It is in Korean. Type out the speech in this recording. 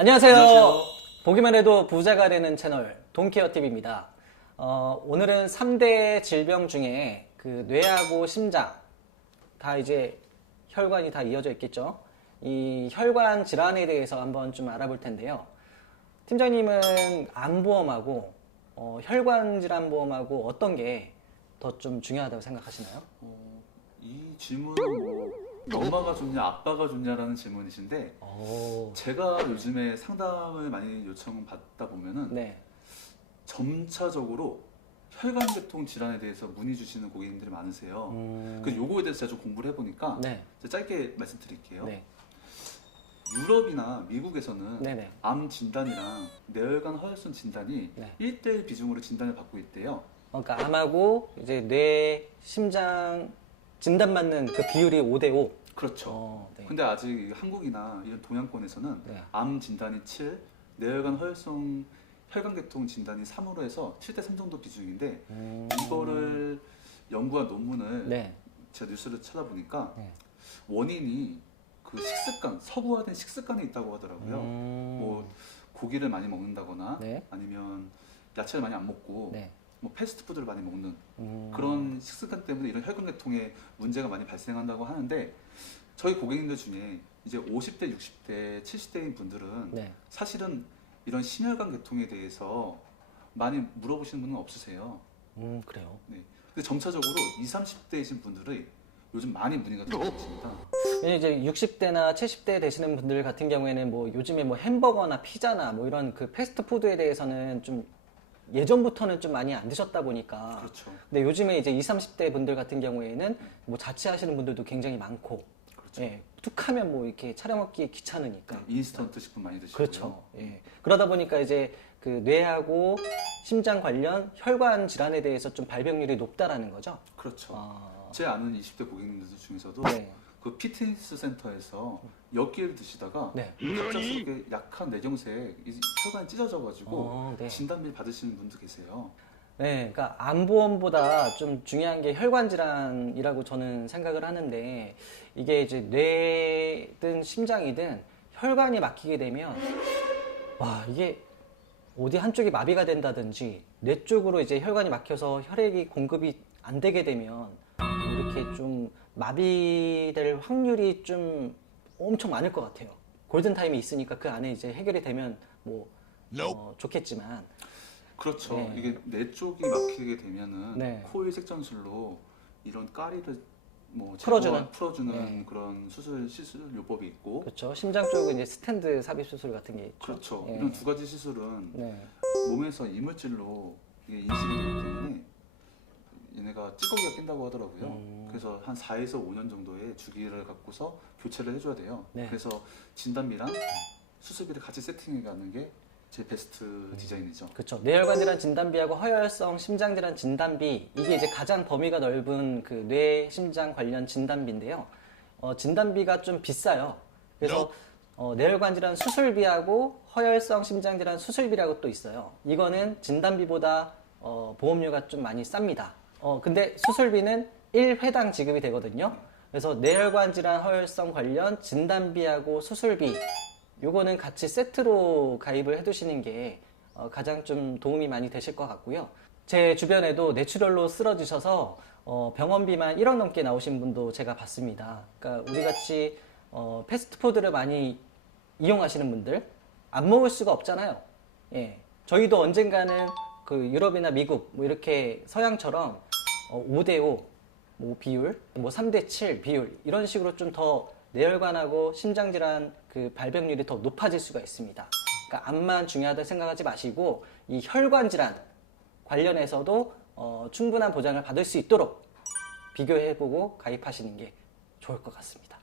안녕하세요. 안녕하세요. 보기만 해도 부자가 되는 채널 돈케어 TV입니다. 어, 오늘은 3대 질병 중에 그 뇌하고 심장 다 이제 혈관이 다 이어져 있겠죠. 이 혈관 질환에 대해서 한번 좀 알아볼 텐데요. 팀장님은 암보험하고 어, 혈관 질환 보험하고 어떤 게 더 좀 중요하다고 생각하시나요? 어, 이 질문은 뭐 엄마가 좋냐 아빠가 좋냐라는 질문이신데 오, 제가 요즘에 상담을 많이 요청받다 보면은 네. 점차적으로 혈관계통 질환에 대해서 문의 주시는 고객님들이 많으세요. 음, 그 요거에 대해서 제가 좀 공부를 해보니까 네. 제가 짧게 말씀드릴게요. 네. 유럽이나 미국에서는 네네. 암 진단이랑 뇌혈관 허혈성 진단이 네. 1대1 비중으로 진단을 받고 있대요. 그러니까 암하고 이제 뇌, 심장 진단받는 그 비율이 5대 5. 그렇죠. 어, 네. 근데 아직 한국이나 이런 동양권에서는 네. 암 진단이 7, 뇌혈관 허혈성 혈관계통 진단이 3으로 해서 7대 3 정도 비중인데 음, 이거를 연구한 논문을 네. 제가 뉴스를 찾아보니까 네. 원인이 그 식습관, 서구화된 식습관에 있다고 하더라고요. 음, 뭐 고기를 많이 먹는다거나 네. 아니면 야채를 많이 안 먹고 네. 뭐 패스트푸드를 많이 먹는 음, 그런 식습관 때문에 이런 혈관계통에 문제가 많이 발생한다고 하는데 저희 고객님들 중에 이제 50대, 60대, 70대인 분들은 네. 사실은 이런 심혈관 계통에 대해서 많이 물어보시는 분은 없으세요. 음, 그래요. 네. 근데 점차적으로 20, 30대이신 분들이 요즘 많이 문의가 들어오고 있습니다. 이제 60대나 70대 되시는 분들 같은 경우에는 뭐 요즘에 뭐 햄버거나 피자나 뭐 이런 그 패스트푸드에 대해서는 좀 예전부터는 좀 많이 안 드셨다 보니까 그렇죠. 근데 요즘에 이제 20, 30대 분들 같은 경우에는 뭐 자취하시는 분들도 굉장히 많고 그렇죠. 예, 툭하면 뭐 이렇게 차려 먹기 귀찮으니까 네, 인스턴트 식품 많이 드시고요. 그렇죠. 예. 그러다 보니까 이제 그 뇌하고 심장 관련 혈관 질환에 대해서 좀 발병률이 높다라는 거죠. 그렇죠. 아, 제 아는 20대 고객님들 중에서도 네. 그 피트니스 센터에서 엿기를 드시다가 네. 갑작스럽게 약한 뇌경색에 이 혈관이 찢어져가지고 어, 네. 진단비를 받으시는 분도 계세요. 네, 그러니까 암보험보다 좀 중요한 게 혈관 질환이라고 저는 생각을 하는데 이게 이제 뇌든 심장이든 혈관이 막히게 되면 와 이게 어디 한쪽이 마비가 된다든지 뇌 쪽으로 이제 혈관이 막혀서 혈액이 공급이 안 되게 되면 이렇게 좀 마비될 확률이 좀 엄청 많을 것 같아요. 골든 타임이 있으니까 그 안에 이제 해결이 되면 뭐 어, 좋겠지만 그렇죠. 네. 이게 뇌 쪽이 막히게 되면은 네. 코일 색전술로 이런 까리를 뭐 풀어주는. 풀어주는 네. 그런 수술 시술 요법이 있고 그렇죠. 심장 쪽은 이제 스탠드 삽입 수술 같은 게 있죠. 그렇죠. 예. 이런 두 가지 시술은 네. 몸에서 이물질로 이게 인식이 되기 때문에 얘네가 찌꺼기가 낀다고 하더라고요. 음. 그래서 한 4에서 5년 정도의 주기를 갖고서 교체를 해줘야 돼요. 네. 그래서 진단비랑 수술비를 같이 세팅해 가는 게 제 베스트 음. 디자인이죠. 그렇죠. 뇌혈관 질환 진단비하고 허혈성 심장 질환 진단비 이게 이제 가장 범위가 넓은 그 뇌 심장 관련 진단비인데요. 어, 진단비가 좀 비싸요. 그래서 어, 뇌혈관 질환 수술비하고 허혈성 심장 질환 수술비라고 또 있어요. 이거는 진단비보다 어, 보험료가 좀 많이 쌉니다. 어, 근데 수술비는 1회당 지급이 되거든요. 그래서 뇌혈관 질환 허혈성 관련 진단비하고 수술비 요거는 같이 세트로 가입을 해두시는 게 어, 가장 좀 도움이 많이 되실 것 같고요. 제 주변에도 뇌출혈로 쓰러지셔서 어, 병원비만 1억 넘게 나오신 분도 제가 봤습니다. 그러니까 우리 같이 어, 패스트푸드를 많이 이용하시는 분들 안 먹을 수가 없잖아요. 예, 저희도 언젠가는 그 유럽이나 미국 뭐 이렇게 서양처럼 어, 5대5 뭐 비율, 뭐 3대 7 비율 이런 식으로 좀더 뇌혈관하고 심장 질환 그 발병률이 더 높아질 수가 있습니다. 그러니까 암만 중요하다 생각하지 마시고 이 혈관 질환 관련해서도 어, 충분한 보장을 받을 수 있도록 비교해보고 가입하시는 게 좋을 것 같습니다.